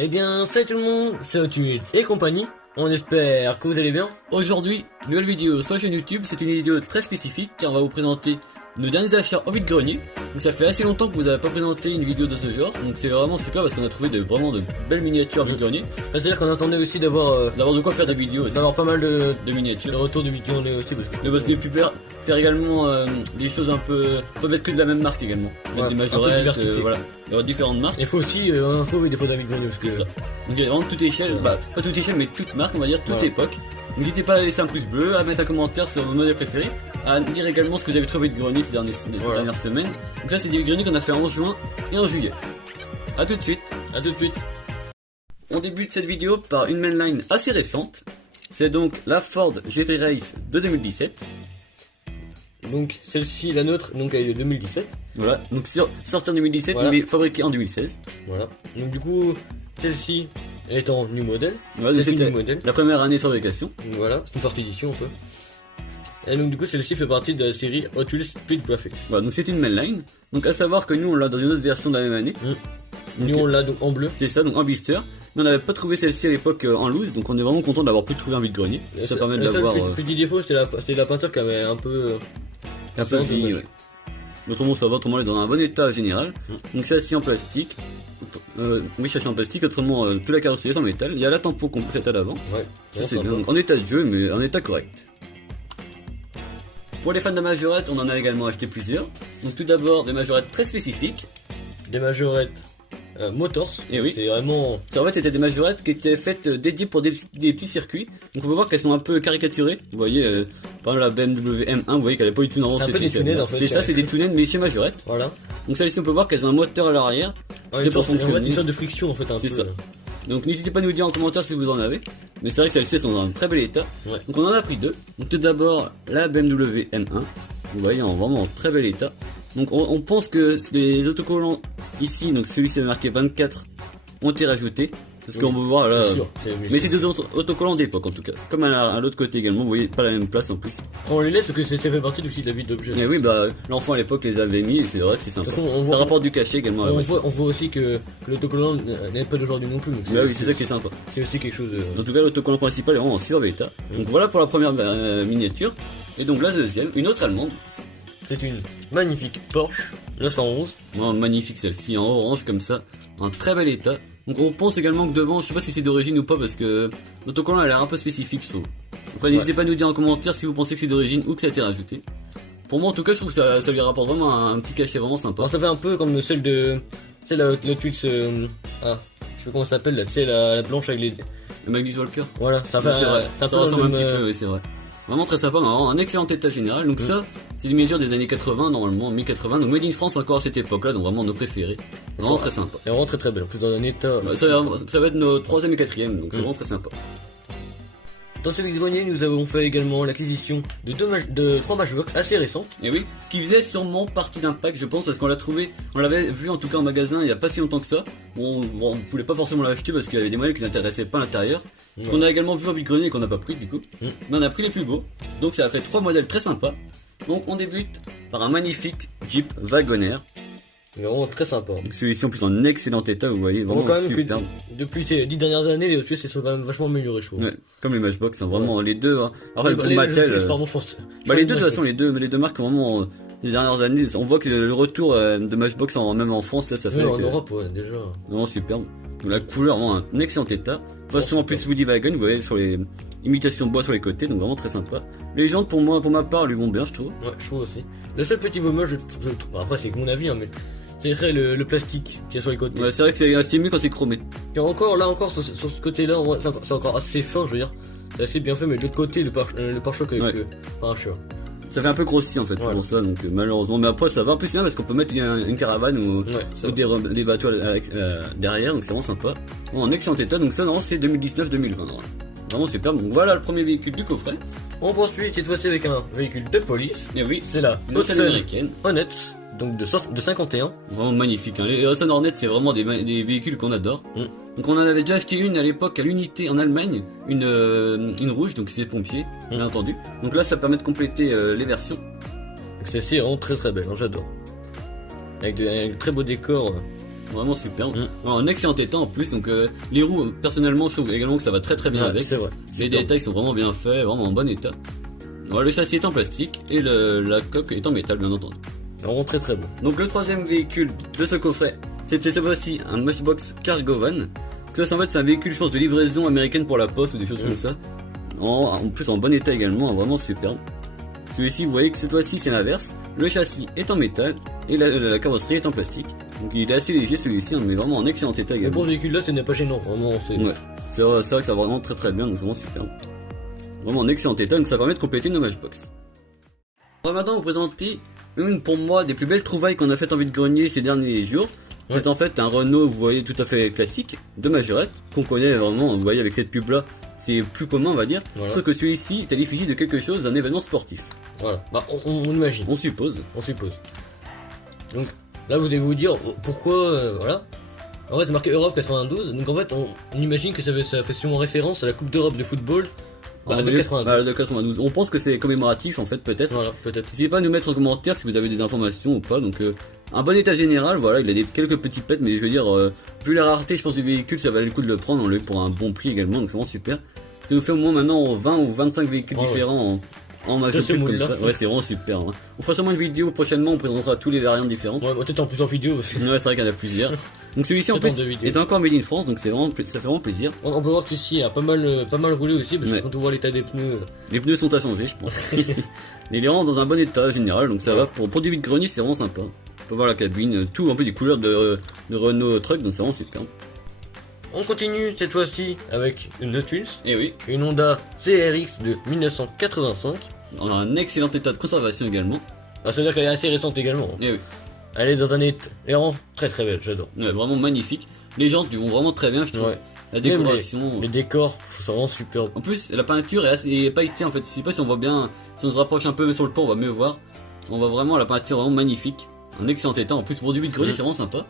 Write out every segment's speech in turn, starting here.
Eh bien, salut tout le monde, c'est Otumult et compagnie. On espère que vous allez bien. Aujourd'hui, nouvelle vidéo sur la chaîne YouTube. C'est une vidéo très spécifique car on va vous présenter nos derniers achats en vide-grenier. Donc ça fait assez longtemps que vous n'avez pas présenté une vidéo de ce genre. Donc c'est vraiment super parce qu'on a trouvé vraiment de belles miniatures vide-grenier. C'est-à-dire qu'on attendait aussi d'avoir de quoi faire des vidéos aussi. D'avoir pas mal de miniatures. Le retour de vide-grenier aussi. Parce qu'il pu faire également des choses un peu... On peut mettre que de la même marque également. Mettre des majorettes, voilà. Il y aura différentes marques. Il faut aussi trouver des photos de vide-grenier. C'est ça. Donc il y a vraiment toute échelle, pas toute échelle mais toute marque, on va dire, toute époque. N'hésitez pas à laisser un pouce bleu, à mettre un commentaire sur vos modèles préférés, à dire également ce que vous avez trouvé de grenier ces dernières semaines. Donc ça c'est des greniers qu'on a fait en juin et en juillet. A tout de suite. On débute cette vidéo par une mainline assez récente. C'est donc la Ford GT Race de 2017. Donc celle-ci, la nôtre, donc elle est de 2017. Voilà, donc sortie en 2017 mais fabriquée en 2016. Voilà, donc du coup celle-ci est en new model. Voilà, c'était la première année de fabrication. Voilà, c'est une sortie édition un peu. Et donc du coup celle-ci fait partie de la série Hot Wheels Speed Graphics. Voilà, donc c'est une mainline. Donc à savoir que nous on l'a dans une autre version de la même année. Nous on l'a donc en bleu. C'est ça, donc en blister. Mais on n'avait pas trouvé celle-ci à l'époque en loose, donc on est vraiment content d'avoir pu trouver un vide-grenier. Ça permet de l'avoir. Le petit défaut c'était la peinture qui avait un peu vieilli. Autrement ça va, autrement elle est dans un bon état général. Donc châssis en plastique. Oui, châssis en plastique, autrement toute la carrosserie est en métal. Il y a la tampon complète à l'avant. Ouais, ça c'est bien. Donc en état de jeu, mais en état correct. Pour les fans de majorettes, on en a également acheté plusieurs. Donc tout d'abord des majorettes très spécifiques. Des majorettes Motors. Et oui. C'est vraiment. En fait, c'était des majorettes qui étaient faites dédiées pour des petits circuits. Donc on peut voir qu'elles sont un peu caricaturées. Vous voyez, par exemple la BMW M1, vous voyez qu'elle n'est pas du tout normale. C'est un peu des tunnels en fait. Et ça, c'est des tunnels mais chez majorette. Voilà. Donc celle-ci, on peut voir qu'elles ont un moteur à l'arrière. C'était pour fonctionner. Une sorte de friction en fait. C'est ça. Donc n'hésitez pas à nous dire en commentaire si vous en avez. Mais c'est vrai que celles-ci sont dans un très bel état. Ouais. Donc on en a pris deux. Donc tout d'abord la BMW M1. Vous voyez, en vraiment très bel état. Donc on pense que les autocollants ici, donc celui-ci est marqué 24, ont été rajoutés. Parce qu'on peut voir là. Mais c'est des autocollants d'époque en tout cas. Comme à l'autre côté également, vous voyez, pas la même place en plus. On les laisse parce que ça fait partie aussi de la vie de l'objet. Et oui, bah l'enfant à l'époque les avait mis et c'est vrai que c'est sympa. Ça rapporte du cachet également. On voit aussi que l'autocollant n'est pas d'aujourd'hui non plus. Ah oui, c'est ça qui est sympa. C'est aussi quelque chose. En tout cas, l'autocollant principal est vraiment en super bêta. Donc voilà pour la première miniature. Et donc la deuxième, une autre allemande. C'est une magnifique Porsche 911. Oh, magnifique celle-ci en orange comme ça, en très bel état. Donc on pense également que devant, je sais pas si c'est d'origine ou pas parce que l'autocollant a l'air un peu spécifique je trouve. Après n'hésitez pas à nous dire en commentaire si vous pensez que c'est d'origine ou que ça a été rajouté. Pour moi en tout cas je trouve que ça lui rapporte vraiment un petit cachet vraiment sympa. Alors, ça fait un peu comme celle de... C'est la Twix... je sais pas comment ça s'appelle là, c'est la blanche avec les... Le Magnus Walker. Voilà, ça fait... Ça ressemble un petit peu, oui c'est vrai. Vraiment très sympa, un excellent état général. Donc ça, c'est des miniatures des années 80 normalement, 1080. Donc Made in France encore à cette époque-là, donc vraiment nos préférés. Vraiment très sympa. Et vraiment très belle. En plus dans un état. Ça va être nos 3ème et 4ème, donc c'est vraiment très sympa. Dans ce vide-grenier, nous avons fait également l'acquisition de 3 Matchbox assez récentes. Et oui, qui faisaient sûrement partie d'un pack, je pense, parce qu'on l'a trouvé, on l'avait vu en tout cas en magasin il n'y a pas si longtemps que ça. On voulait pas forcément l'acheter parce qu'il y avait des modèles qui n'intéressaient pas à l'intérieur. Ce qu'on a également vu en vide-grenier et qu'on n'a pas pris du coup. Mais on a pris les plus beaux. Donc ça a fait 3 modèles très sympas. Donc on débute par un magnifique Jeep Wagoner. Vraiment très sympa. Celui-ci en plus en excellent état, vous voyez, vraiment superbe. Depuis les 10 dernières années, les Hot Wheels sont quand même vachement améliorés, je trouve. Ouais, comme les Matchbox, hein, vraiment les deux. Hein. Après, le Mattel. Les deux de toute façon, les deux marques vraiment. Les dernières années, on voit que le retour de Matchbox même en France, ça fait. En Europe, ouais, déjà. Vraiment superbe. Donc la couleur, vraiment un excellent état. De toute façon, en plus Woody Wagon, vous voyez sur les imitations de bois sur les côtés, donc vraiment très sympa. Les jantes pour ma part, lui vont bien, je trouve. Ouais, je trouve aussi. Le seul petit bémol, je trouve. Après, c'est que mon avis, hein, mais. C'est le plastique qui est sur les côtés. Ouais, c'est vrai que c'est mieux quand c'est chromé. Et encore, sur ce côté-là, c'est encore assez fin, je veux dire. C'est assez bien fait, mais de l'autre côté, le pare-choc avec le pare-choc. Ça fait un peu grossi en fait, c'est pour ça, donc malheureusement. Mais après, ça va. En plus, c'est bien parce qu'on peut mettre une caravane ou des bateaux derrière, donc c'est vraiment sympa. Bon, en excellent état, donc ça, non, c'est 2019-2020. Vraiment superbe. Donc voilà le premier véhicule du coffret. On poursuit cette fois-ci avec un véhicule de police. Et oui, c'est la Hudson américaine. Honnête. Donc de 51. Vraiment magnifique. Hein. Les Hudson Hornet, c'est vraiment des véhicules qu'on adore. Donc on en avait déjà acheté une à l'époque à l'unité en Allemagne, une rouge, donc c'est pompiers, bien entendu. Donc là, ça permet de compléter les versions. Donc celle-ci est vraiment très belle, hein, j'adore. Avec de très beaux décors vraiment superbe. En excellent état en plus, donc les roues, personnellement, je trouve également que ça va très très bien avec. C'est vrai. Les détails sont vraiment bien faits, vraiment en bon état. Voilà, le châssis est en plastique et la coque est en métal, bien entendu. Vraiment très très bon. Donc le troisième véhicule de ce coffret, c'était cette fois-ci un Matchbox Cargo Van. Ça, en fait, c'est un véhicule, je pense, de livraison américaine pour la poste ou des choses comme ça. En plus, en bon état également, vraiment superbe. Celui-ci, vous voyez que cette fois-ci, c'est l'inverse. Le châssis est en métal et la carrosserie est en plastique. Donc il est assez léger celui-ci, mais vraiment en excellent état également. Mais pour ce véhicule-là, ce n'est pas gênant, vraiment. C'est vrai que ça va vraiment très très bien, donc c'est vraiment superbe. Vraiment en excellent état, donc ça permet de compléter nos Matchbox. On va maintenant vous présenter une, pour moi, des plus belles trouvailles qu'on a faites en vide-grenier ces derniers jours. C'est en fait un Renault, vous voyez, tout à fait classique, de Majorette, qu'on connaît vraiment, vous voyez, avec cette pub-là, c'est plus commun, on va dire. Voilà. Sauf que celui-ci est à l'effigie de quelque chose, d'un événement sportif. Voilà, bah on imagine. On suppose. On suppose. Donc là, vous allez vous dire, pourquoi, voilà. En fait, c'est marqué Europe 92, donc en fait, on imagine que ça fait sûrement référence à la Coupe d'Europe de football. De 92. On pense que c'est commémoratif en fait, peut-être. Voilà, peut-être. N'hésitez pas à nous mettre en commentaire si vous avez des informations ou pas. Donc un bon état général, voilà, il a quelques petits pets, mais je veux dire, vu la rareté, je pense du véhicule, ça valait le coup de le prendre, on l'a eu pour un bon prix également, donc c'est vraiment super. Ça nous fait au moins maintenant 20 ou 25 véhicules différents en majorité comme ça. Ouais, c'est vraiment super. Hein. On fera sûrement une vidéo prochainement, on présentera tous les variantes différentes. Ouais, peut-être en plus en vidéo aussi. Ouais, c'est vrai qu'il y en a plusieurs. Donc celui-ci en plus est encore made in France, donc c'est vraiment, ça fait vraiment plaisir. On peut voir que ceci a pas mal roulé aussi, parce que quand on voit l'état des pneus... Les pneus sont à changer, je pense. Mais il est vraiment dans un bon état général, donc ça va. Pour du vide-grenier, c'est vraiment sympa. On peut voir la cabine, tout en plus des couleurs de Renault Truck, donc c'est vraiment super. On continue cette fois-ci avec une Hot Wheels. Et oui. Une Honda CRX de 1985. On a un excellent état de conservation également. Ah, ça veut dire qu'elle est assez récente également. Et oui. Elle est dans un état vraiment très très belle, j'adore. Ouais, vraiment magnifique. Les jantes lui vont vraiment très bien, je trouve. Ouais. La décoration. Les décors, c'est vraiment super. En plus, la peinture est assez pailletée en fait. Je sais pas si on voit bien, si on se rapproche un peu sur le pont, on va mieux voir. On voit vraiment la peinture vraiment magnifique. En excellent état. En plus, pour du vide-grenier, c'est vraiment sympa.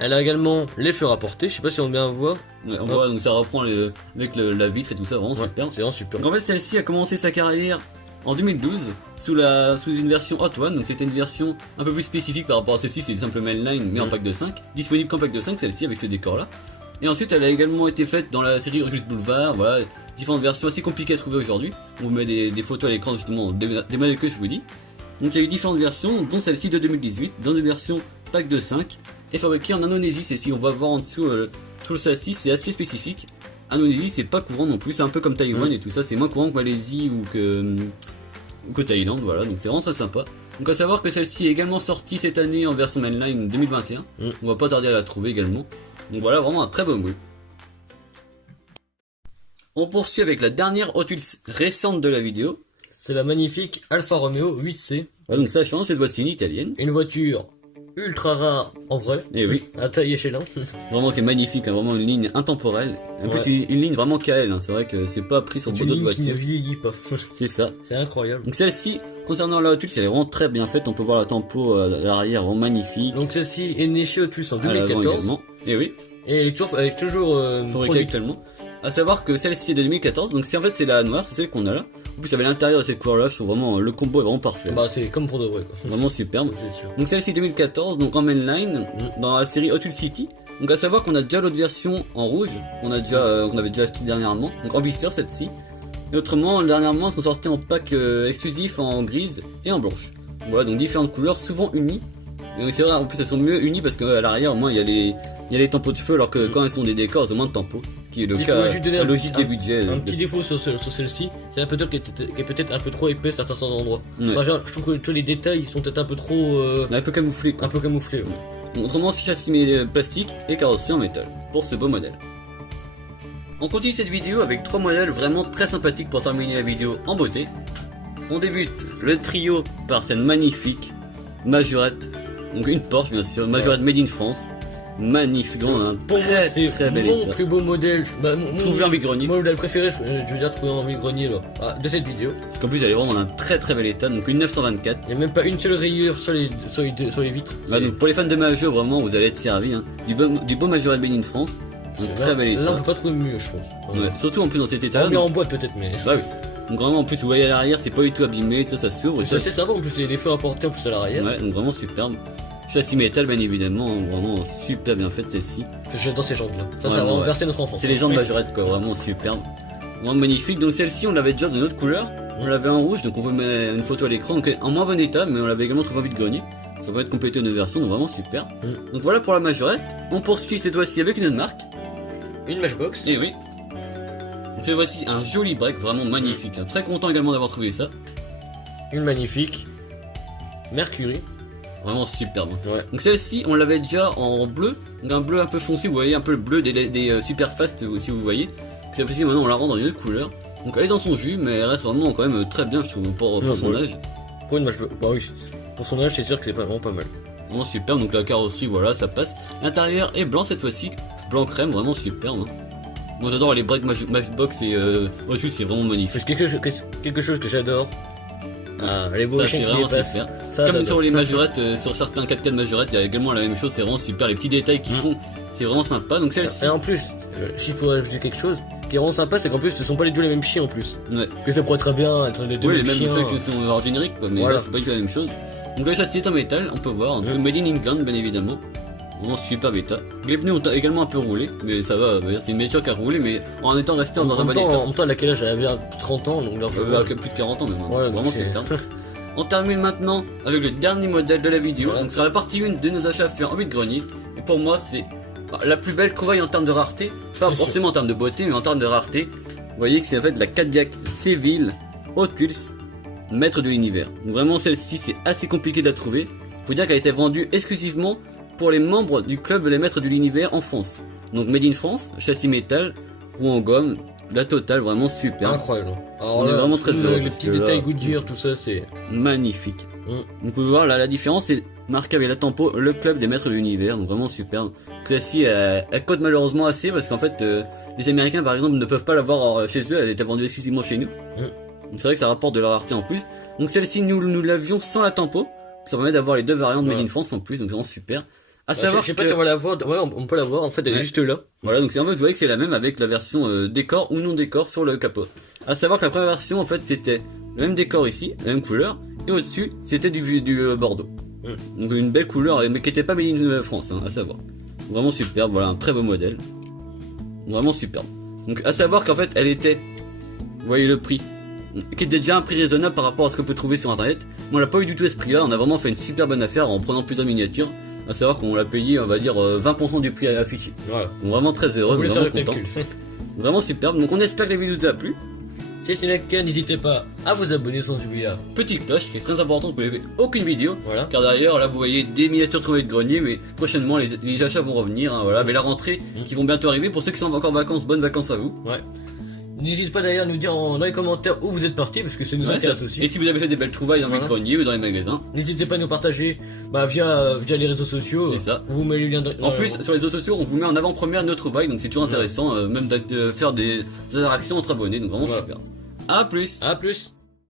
Elle a également les feux rapportés, je sais pas si on bien voit. Ouais, on voit, donc ça reprend avec la vitre et tout ça, vraiment super. C'est vraiment super. Donc en fait, celle-ci a commencé sa carrière en 2012 sous une version Hot One, donc c'était une version un peu plus spécifique par rapport à celle-ci, c'est une simple mainline mais en pack de 5, disponible qu'en pack de 5 celle-ci avec ce décor-là. Et ensuite, elle a également été faite dans la série Hot Wheels Boulevard, voilà, différentes versions assez compliquées à trouver aujourd'hui. On vous met des photos à l'écran justement des modèles que je vous dis. Donc il y a eu différentes versions, dont celle-ci de 2018, dans une version pack de 5, et fabriquée en Indonésie. Et si on va voir en dessous tout le châssis, c'est assez spécifique. Indonésie, c'est pas courant non plus, c'est un peu comme Taïwan et tout ça, c'est moins courant que Malaisie ou que Thaïlande, voilà, donc c'est vraiment très sympa. Donc à savoir que celle-ci est également sortie cette année en version mainline 2021, on va pas tarder à la trouver également. Donc voilà, vraiment un très bon goût. On poursuit avec la dernière Hot Wheels récente de la vidéo. C'est la magnifique Alfa Romeo 8C. Ouais, donc ça change, cette voici une italienne. Une voiture ultra rare en vrai. Et oui. À taille échelon. Vraiment qui est magnifique, hein, vraiment une ligne intemporelle. En plus une ligne vraiment KL, hein, c'est vrai que c'est pas pris sur d'autres voitures. Qui ne vieillit pas. C'est ça. C'est incroyable. Donc celle-ci, concernant la Hot Wheels, elle est vraiment très bien faite. On peut voir la tempo à l'arrière, vraiment magnifique. Donc celle-ci est née chez Hot Wheels en 2014. Et oui. Et elle est toujours fabriquée actuellement. À savoir que celle-ci est de 2014, donc en fait c'est la noire, c'est celle qu'on a là. En plus avec l'intérieur de cette couleur là, je trouve vraiment le combo est vraiment parfait. Bah c'est comme pour de vrai quoi. Vraiment superbe. Donc celle-ci 2014, donc en mainline, dans la série Hot Wheels City. Donc à savoir qu'on a déjà l'autre version en rouge, qu'on avait déjà acheté dernièrement, donc en blister cette-ci. Et autrement, dernièrement, elles sont sorties en pack exclusif en grise et en blanche. Voilà, donc différentes couleurs, souvent unies. Et c'est vrai, en plus elles sont mieux unies parce qu'à l'arrière au moins il y a les tampons de feu, alors que quand elles sont des décors, elles ont moins de tampons. Ce qui est le cas à logique des budgets. Un petit défaut sur celle-ci, c'est un peu qui est peut-être un peu trop épais à certains endroits. Ouais. Enfin, genre, je trouve que tous les détails sont peut-être un peu trop... un peu camouflés quoi. Un peu camouflés, ouais. Autrement, c'est châssis plastique et carrosserie en métal pour ce beau modèle. On continue cette vidéo avec 3 modèles vraiment très sympathiques pour terminer la vidéo en beauté. On débute le trio par cette magnifique Majorette, donc une Porsche bien sûr, Majorette Made in France. Magnifique, un très bel état. Mon plus beau modèle, trouvé en vide-grenier. Mon modèle préféré, je veux dire trouvé en vide-grenier là, de cette vidéo. Parce qu'en plus elle est vraiment dans un très bel état, donc une 924. Il n'y a même pas une seule rayure sur les vitres. Bah, donc pour les fans de Major, vraiment vous allez être servis, hein. Du beau Majorette Made in France. Donc très bel état. Là on peut pas trouver mieux je pense. Ouais, surtout en plus dans cet état. On est en boîte peut-être mais. Bah oui. Donc vraiment en plus vous voyez à l'arrière c'est pas du tout abîmé, ça s'ouvre. C'est assez sympa en plus les feux apportés en plus à l'arrière. Ouais, donc vraiment superbe. Châssis métal, bien évidemment, vraiment super bien faite celle-ci. J'adore ces jantes là. Ça, Ouais, ça a vraiment ouais. versé notre enfance. C'est les jantes Majorette quoi, vraiment superbe. Vraiment magnifique. Donc celle-ci, on l'avait déjà dans une autre couleur. On l'avait en rouge, donc on vous met une photo à l'écran, donc en moins bon état, mais on l'avait également trouvé en vide-grenier. Ça va être complété une version, donc vraiment super. Donc voilà pour la Majorette. On poursuit cette fois-ci avec une autre marque. Une Matchbox. Et oui. Donc cette fois-ci un joli break, vraiment magnifique. Hein. Très content également d'avoir trouvé ça. Une magnifique Mercury. Vraiment superbe. Ouais. Donc celle-ci, on l'avait déjà en bleu, donc un bleu un peu foncé, vous voyez un peu le bleu des super fast si vous voyez. Cette fois-ci maintenant on la rend dans une autre couleur. Donc elle est dans son jus, mais elle reste vraiment quand même très bien je trouve pour son âge. Pour une Matchbox, bah oui. Pour son âge, c'est sûr que c'est vraiment pas mal. Vraiment superbe, donc la carrosserie voilà ça passe. L'intérieur est blanc cette fois-ci, blanc crème, vraiment superbe. Hein. Moi j'adore les breaks Matchbox et au-dessus c'est vraiment magnifique. C'est quelque chose que j'adore. Ah, les beaux Ça chiens c'est qui vraiment dépassent. super. Ça, Comme j'adore. sur les majorettes, sur certains 4x4 majorettes, il y a également la même chose, c'est vraiment super. Les petits détails qu'ils font, c'est vraiment sympa. Donc celle-ci, Et en plus, si je pourrais ajouter quelque chose qui est vraiment sympa, c'est qu'en plus ce sont pas les deux les mêmes chiens en plus. ouais. Que ça pourrait très bien être les deux Oui, les mêmes mêmes chiens. ceux qui sont hors générique, quoi, mais Voilà. là c'est pas du tout la même chose. Donc là, ça c'est en métal, on peut voir, c'est Made in England, bien évidemment. Vraiment super bêta. Les pneus ont également un peu roulé, mais ça va, c'est une voiture qui a roulé, mais en étant resté dans un bon état. En même temps, à quel âge elle avait 30 ans, donc largement. Plus de 40 ans même, hein. Ouais, Vraiment donc c'est- super. On termine maintenant avec le dernier modèle de la vidéo. Ouais. Donc, c'est la partie 1 de nos achats faits en vide-grenier. Et pour moi, c'est la plus belle trouvaille en termes de rareté. Pas C'est forcément en termes de beauté, mais en termes de rareté. Vous voyez que c'est en fait la Cadillac Seville Hot Wheels, maître de l'univers. Donc, vraiment, celle-ci, c'est assez compliqué de la trouver. Faut dire qu'elle a été vendue exclusivement pour les membres du club Les Maîtres de l'Univers en France. Donc, Made in France, châssis métal, roue en gomme, la totale, vraiment super. Incroyable. Alors On est vraiment très heureux Les parce petits que là- détails Goodyear, tout ça, c'est. Magnifique. Donc vous pouvez voir là la différence, c'est marqué avec la tempo le club des maîtres de l'univers, donc vraiment superbe. Celle-ci elle coûte malheureusement assez parce qu'en fait les Américains par exemple ne peuvent pas l'avoir chez eux, elle était vendue exclusivement chez nous. Donc c'est vrai que ça rapporte de la rareté en plus. Donc celle-ci nous l'avions sans la tempo, ça permet d'avoir les deux variantes Made in France en plus, donc vraiment super. À savoir Je sais pas que- si on va la voir. Ouais, on peut la voir. En fait, elle est Ouais. juste là. Voilà, donc c'est en fait, vous voyez que c'est la même avec la version décor ou non décor sur le capot. À savoir que la première version, en fait, c'était le même décor ici, la même couleur, et au-dessus, c'était du bordeaux. Donc une belle couleur, mais qui était pas made in France, hein, à savoir. Vraiment superbe, voilà, un très beau modèle. Vraiment superbe. Donc à savoir qu'en fait, elle était, vous voyez le prix, qui était déjà un prix raisonnable par rapport à ce qu'on peut trouver sur internet. Mais on l'a pas eu du tout à ce prix-là, on a vraiment fait une super bonne affaire en prenant plusieurs miniatures. À savoir qu'on l'a payé, on va dire, 20% du prix affiché. Voilà. Donc vraiment très On heureux, voulait vraiment faire le content. calcul. Vraiment superbe. Donc on espère que la vidéo vous a plu. Si c'est le cas, n'hésitez pas à vous abonner sans oublier à. Petite cloche qui est très importante pour ne louper aucune vidéo. Voilà. Car d'ailleurs là vous voyez des miniatures trouvées de grenier, mais prochainement les achats vont revenir. Hein, voilà, avec la rentrée qui vont bientôt arriver. Pour ceux qui sont encore en vacances, bonnes vacances à vous. Ouais. N'hésitez pas d'ailleurs à nous dire dans les commentaires où vous êtes partis parce que ça nous Ouais, intéresse ça- aussi. Et si vous avez fait des belles trouvailles dans Voilà. les greniers ou dans les magasins. N'hésitez pas à nous partager via les réseaux sociaux. C'est ça. On vous met le lien. En plus, sur les réseaux sociaux, on vous met en avant-première nos trouvailles, donc c'est toujours intéressant, même de faire des interactions entre abonnés, donc vraiment Voilà. super. A plus. à plus.